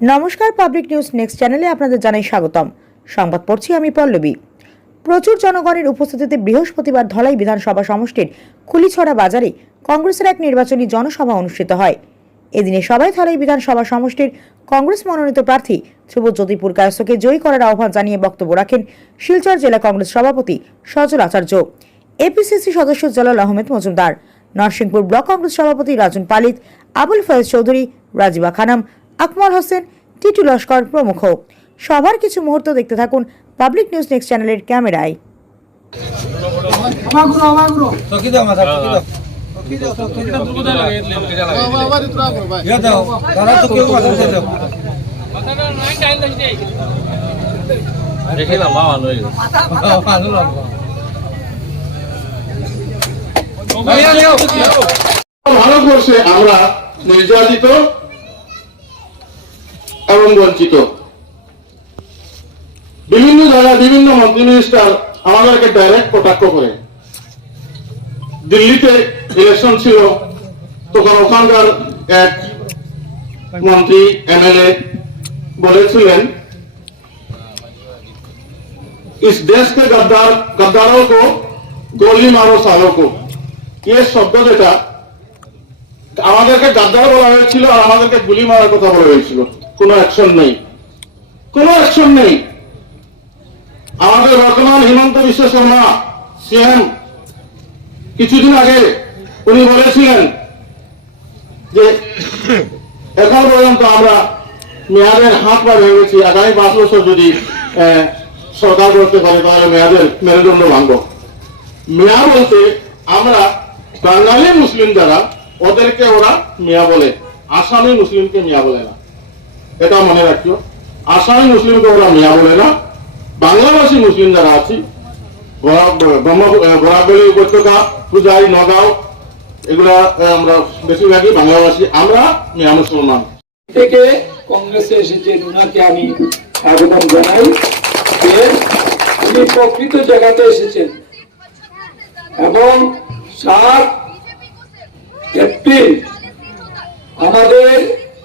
নমস্কার, public news next চ্যানেলে আপনাদের জানাই স্বাগতম। সংবাদ পড়ছি আমি পল্লবী। প্রচুর জনগণের উপস্থিতিতে বৃহস্পতিবার ধলাই বিধানসভা সমষ্টির খুলিছড়া বাজারে কংগ্রেসের এক নির্বাচনী জনসভা অনুষ্ঠিত হয়। এদিনে সবাই ধলাই বিধানসভা সমষ্টির কংগ্রেস মনোনীত প্রার্থী ধ্রুবজ্যোতি পুরকায়স্থকে জয়ী করার আহ্বান জানিয়ে বক্তব্য রাখেন শিলচর জেলা কংগ্রেস সভাপতি সজল আচার্য, এপিসিসি সদস্য জালাল আহমেদ মজুমদার, নরসিংপুর ব্লক কংগ্রেস সভাপতি রাজন পালিত, আবুল ফয়েজ চৌধুরী, রাজিবা খানম, আকমল হোসেন, টিটু লস্কর প্রমুখ। সবার কিছু মুহূর্ত দেখতে থাকুন পাবলিক নিউজ নেক্সট চ্যানেলের ক্যামেরায়। ভারতবর্ষে আমরা নির্যাতিত এবং বঞ্চিত। বিভিন্ন জায়গায় বিভিন্ন মন্ত্রী মিনিস্টার আমাদেরকে ডাইরেক্ট কটাক্ষ করে। দিল্লিতে ইলেকশন ছিল, তখন ওখানকার এক মন্ত্রী এমএলএ বলেছিলেন, इस देश के गद्दारों को गोली मारो सालों को। ये শব্দ যেটা আমাদেরকে গাদ্দার বলা হয়েছিল আর আমাদেরকে গুলি মারার কথা বলা হয়েছিল। কোনো অ্যাকশন নেই, কোনো অ্যাকশন নেই। আমাদের বর্তমান হিমন্ত বিশ্ব শর্মা সিএম কিছুদিন আগে উনি বলেছিলেন যে এখন পর্যন্ত আমরা মেয়াদের হাত পা ভেঙেছি, আগামী 5 বছর যদি সরকার করতে পারে তাহলে মেয়াদের মেরুদণ্ড ভাঙব। মেয়া বলতে আমরা বাঙালি মুসলিম যারা ওদেরকে ওরা মিয়া বলে, আসামি মুসলিমকে মিয়া বলে না, এটা মনে রাখিও। আসামি মুসলিমকে ওরা মিয়া বলে না। বাংলাভাষী মুসলিম যারা আছি, বরাকবলী উপত্যকা, পূজারি, নগাঁও, এগুলা আমরা বেশিরভাগই বাংলাভাষী, আমরা মিয়া মুসলমান। থেকে কংগ্রেসে এসেছেন উনাকে আমি আবেদন জানাই যে উনি প্রকৃত জায়গাতে এসেছেন এবং 7 এপ্রিল আমাদের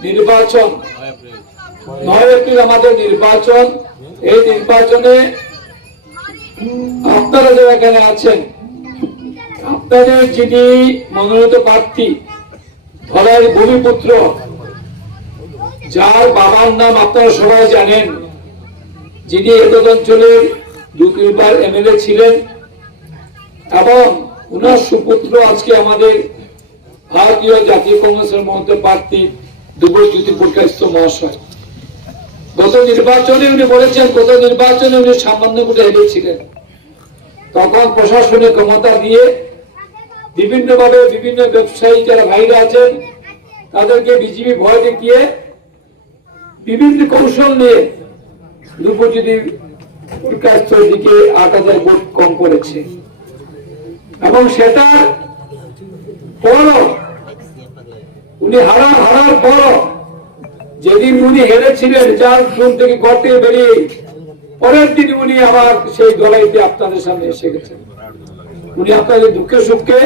নির্বাচন, 9 এপ্রিল আমাদের নির্বাচন। এই নির্বাচনে আপনারা যারা এখানে আছেন, আপনাদের যিনি মনোনীত প্রার্থী ধলাই ভূমিপুত্র, যার বাবার নাম আপনারা সবাই জানেন, যিনি এতদ অঞ্চলের 2-3বার এমএলএ ছিলেন এবং উনার সুপুত্র আজকে আমাদের ভারতীয় জাতীয় কংগ্রেসের মনোনীত প্রার্থী ধ্রুবজ্যোতি পুরকায়স্থ মহাশয়। গত নির্বাচনে উনি বলেছেন, গত নির্বাচনে উনি সামান্য ভোটে হেরেছিলেন। তখন প্রশাসনিক ক্ষমতা দিয়ে বিভিন্নভাবে বিভিন্ন ব্যবসায়ী যারা ভাইরা আছেন তাদেরকে বিজেপি ভয় দেখিয়ে বিভিন্ন কৌশল নিয়ে ধ্রুবজ্যোতি পুরকায়স্থর দিকে 8,000 ভোট কম করেছে এবং সেটা পরও উনি হারার পর যেদিন উনি হেরেছিলেন, যার জুন থেকে ঘর থেকে বেরিয়ে পরের দিন উনি আবার সেই দলাইতে আপনাদের সামনে এসে গেছেন। উনি আপনাদের দুঃখে সুখে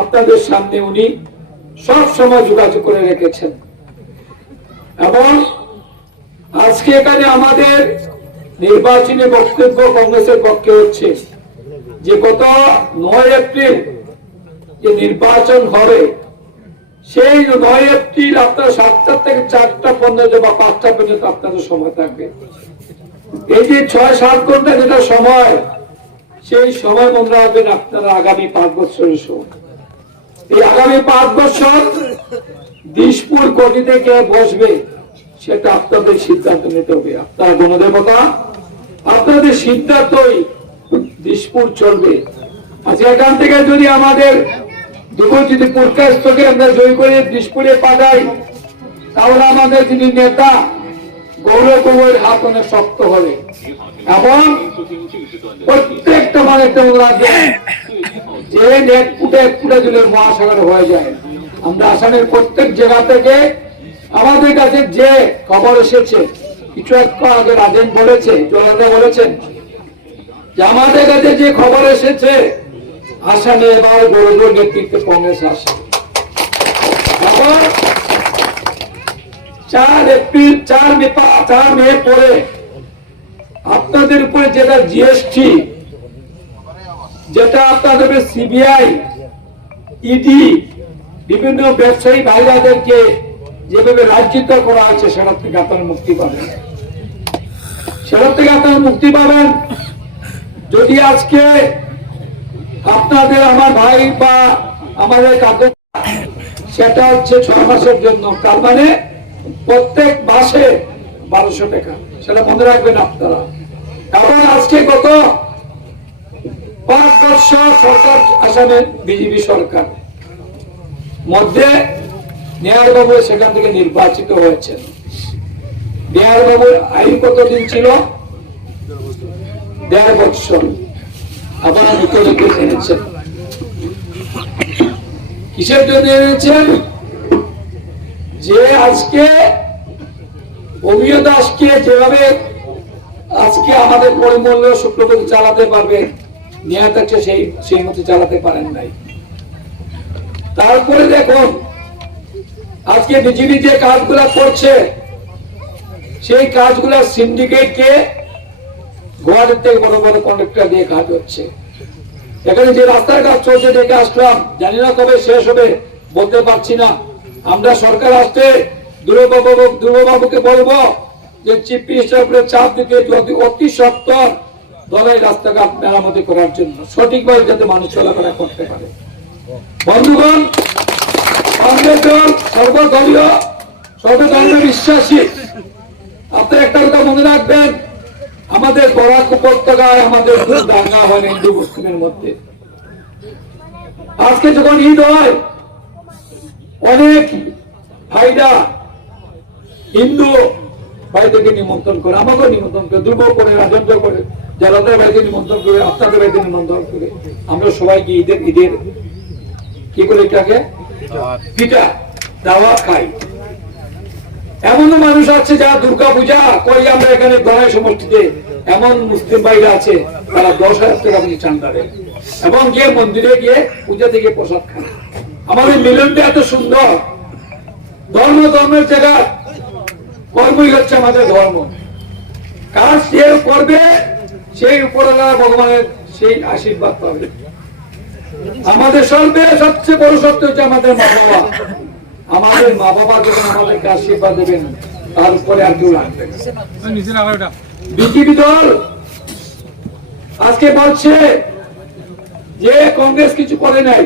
আপনাদের সামনে উনি সব সময় যোগাযোগ করে রেখেছেন এবং আজকে এখানে আমাদের নির্বাচনী বক্তব্য কংগ্রেসের পক্ষে হচ্ছে যে গত 9 এপ্রিল যে নির্বাচন হবে, সেই 9 এপ্রিল আপনার 7টা থেকে 4টা 15 বা 5টা পর্যন্ত আপনাদের সময় থাকবে। এই যে 6-7 ঘন্টা যেটা সময়, সেই সময় মনে রাখবেন আপনারা আগামী 5 বছরের সময়। এই আগামী 5 বছর দিশপুর কোটি থেকে বসবে সেটা আপনাদের সিদ্ধান্ত নিতে হবে। আপনারা গণদেবতা, আপনাদের সিদ্ধান্তই দিশপুর চলবে। আজকে এখান থেকে যদি আমাদের ধ্রুবজ্যোতি পুরকায়স্থকে আমরা জয় করে দিশপুরে পাঠাই, তাহলে আমাদের যিনি নেতা গৌরব গগৈর হাত অনেক শক্ত হবে এবং প্রত্যেকটা মানুষটা যে এক ফুটে দিলে মহাসাগর হয়ে যায়। আমরা আসামের প্রত্যেক জায়গা থেকে আমাদের কাছে যে খবর এসেছে, কিছু একটু আগে রাজেন বলেছে, জলাদা বলেছেন যে আমাদের কাছে যে খবর এসেছে, আসামে এবার গৌরব নেতৃত্বে কংগ্রেস আসে। 4 মে পরে আপনাদের উপরে যেটা জিএসটি, যেটা আপনাদের সিবিআই, ইডি, বিভিন্ন ব্যবসায়ী ভাইরাদেরকে যেভাবে রাজ্যিত করা হয়েছে, সেটা থেকে আপনারা মুক্তি পাবেন। যদি আজকে আপনাদের আমার ভাই বা আমাদের কাছে সেটা হচ্ছে 6 মাসের জন্য, তার মানে প্রত্যেক মাসে 1200 টাকা, সেটা মনে রাখবেন আপনারা। কারণ আজকে গত 5 বছর সরকার আসামে বিজেপি সরকার মধ্যে নেয়ার বাবু সেখান থেকে নির্বাচিত হয়েছেন। নেয়ার বাবুর আয়ু কতদিন ছিল? 1.5 বছর। আপনারা মুখ্যমন্ত্রী এনেছেন কিসের জন্য এনেছেন? যে আজকে অমিয় দাসকে যেভাবে আজকে আমাদের পরিমূল্য শুক্রপতি চালাতে পারবে, নিয়ে থাকছে সেই মতো চালাতে পারেন নাই। তারপরে দেখুন আজকে বিজেপি যে কাজগুলা করছে, সেই কাজগুলা সিন্ডিকেটকে গুয়াহাটির থেকে বড় বড় কন্ট্রাক্টর দিয়ে কাজ হচ্ছে। এখানে যে রাস্তার কাজ চলছে দেখে আসলাম, জানি না কবে শেষ হবে, বলতে পারছি না। আমরা সরকার আসতে ধ্রুববাবুকে বলবো যে চিফ মিনিস্টার উপরে চাপ দিতে অতি সত্বর দলের রাস্তাঘাট মেরামতি করার জন্য, সঠিকভাবে যাতে মানুষ চলাফেরা করতে পারে। বন্ধুগণ, কংগ্রেস দল সর্বধর্ম বিশ্বাসী। আপনারা একটা কথা মনে রাখবেন, আমাদের বরাক উপত্যকায় আমাদের দাঙ্গা হয় হিন্দু মুসলিমের মধ্যে। আজকে যখন ঈদ হয়, অনেক ভাইরা হিন্দু ভাইদেরকে নিমন্ত্রণ করে, আমাকেও নিমন্ত্রণ করে, ধ্রুব করে, রাজেন্দ্র করে, যারাদের ভাইকে নিমন্ত্রণ করে, আপনাদের ভাইকে নিমন্ত্রণ করে, আমরা সবাইকে ঈদের কি করে এটাকে পিঠা দাওয়া খাই। এমনও মানুষ আছে যারা দুর্গা পূজা করি আমরা এখানে গণেশ সমষ্টিতে, এমন মুসলিম ভাইরা আছে তারা 10,000 টাকা চাঁদা দেয় এবং গিয়ে মন্দিরে গিয়ে পূজা থেকে প্রসাদ খায়। আমাদের মিলনটা এত সুন্দর। ধর্মের জায়গা কর্মই হচ্ছে আমাদের ধর্ম। কাজ যে করবে সেই উপরওয়ালা ভগবানের সেই আশীর্বাদ পাবে। আমাদের সবচেয়ে বড় সত্য হচ্ছে আমাদের মা বাবা। আমাদের মা বাবা যখন আমাদেরকে আশীর্বাদ দেবেন, তারপরে আর কেউ লাগবে না। বিজেপি দল আজকে বলছে যে কংগ্রেস কিছু করে নাই।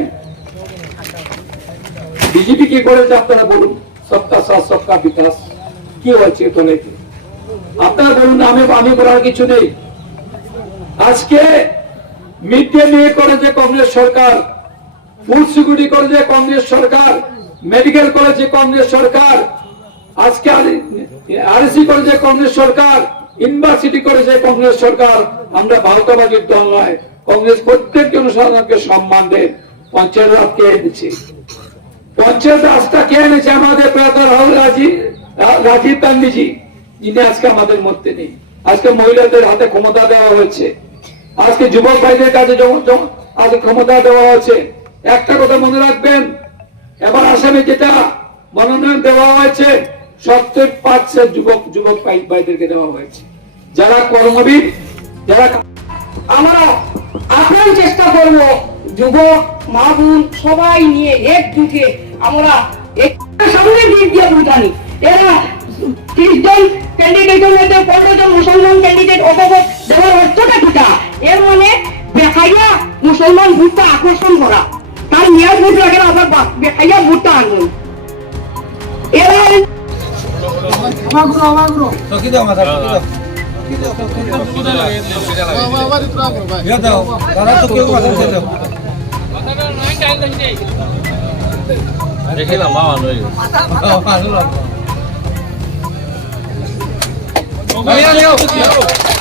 বিজেপি কি করেছে আপনারা বলুন? সবকা সাথ সবকা বিকাশ কি হয়েছে দলে? আপনারা বলুন, আমি বলার কিছু নেই। আজকে মিড ডে মিল করেছে কংগ্রেস সরকার, ফুড সিকিউরিটি করেছে কংগ্রেস সরকার, মেডিকেল করেছে কংগ্রেস সরকার, আজকে আরএসি করেছে কংগ্রেস সরকার, ইউনিভার্সিটি করেছে কংগ্রেস সরকার। আমরা ভারতবাজির দল নয়। কংগ্রেস প্রত্যেক জনসাধারণকে সম্মান দেয়। পঞ্চায়েত রাজ কে এনেছে? পঞ্চায়েত রাজটা কে এনেছে? আমাদের প্রাক্তন রাজীব গান্ধীজি, যিনি আজকে আমাদের মধ্যে নেই। আজকে মহিলাদের হাতে ক্ষমতা দেওয়া হয়েছে, আজকে যুবক ভাইদের কাছে আজকে ক্ষমতা দেওয়া হয়েছে। একটা কথা মনে রাখবেন, এবার আসামে যেটা মনোনয়ন দেওয়া হয়েছে 70% যুবক ভাইদেরকে দেওয়া হয়েছে, যারা কর্মবীর, যারা। আমরা আপ্রাণ চেষ্টা করব যুবক মা বোন সবাই নিয়ে একজুটে আমরা সামনে দিক দিয়ে বুঝানি। এরা 30 জন ক্যান্ডিডেটের মধ্যে 15 জন মুসলমান ক্যান্ডিডেট অবগত দেওয়ার অর্থটা কিটা? এর মানে বেখাইয়া মুসলমান ভোটটা আকর্ষণ করা, তার মেয়াদ ভোট লাগে না, আবার বেখাইয়া ভোটটা আনবো। এরা দেখিলাম মা মানুষ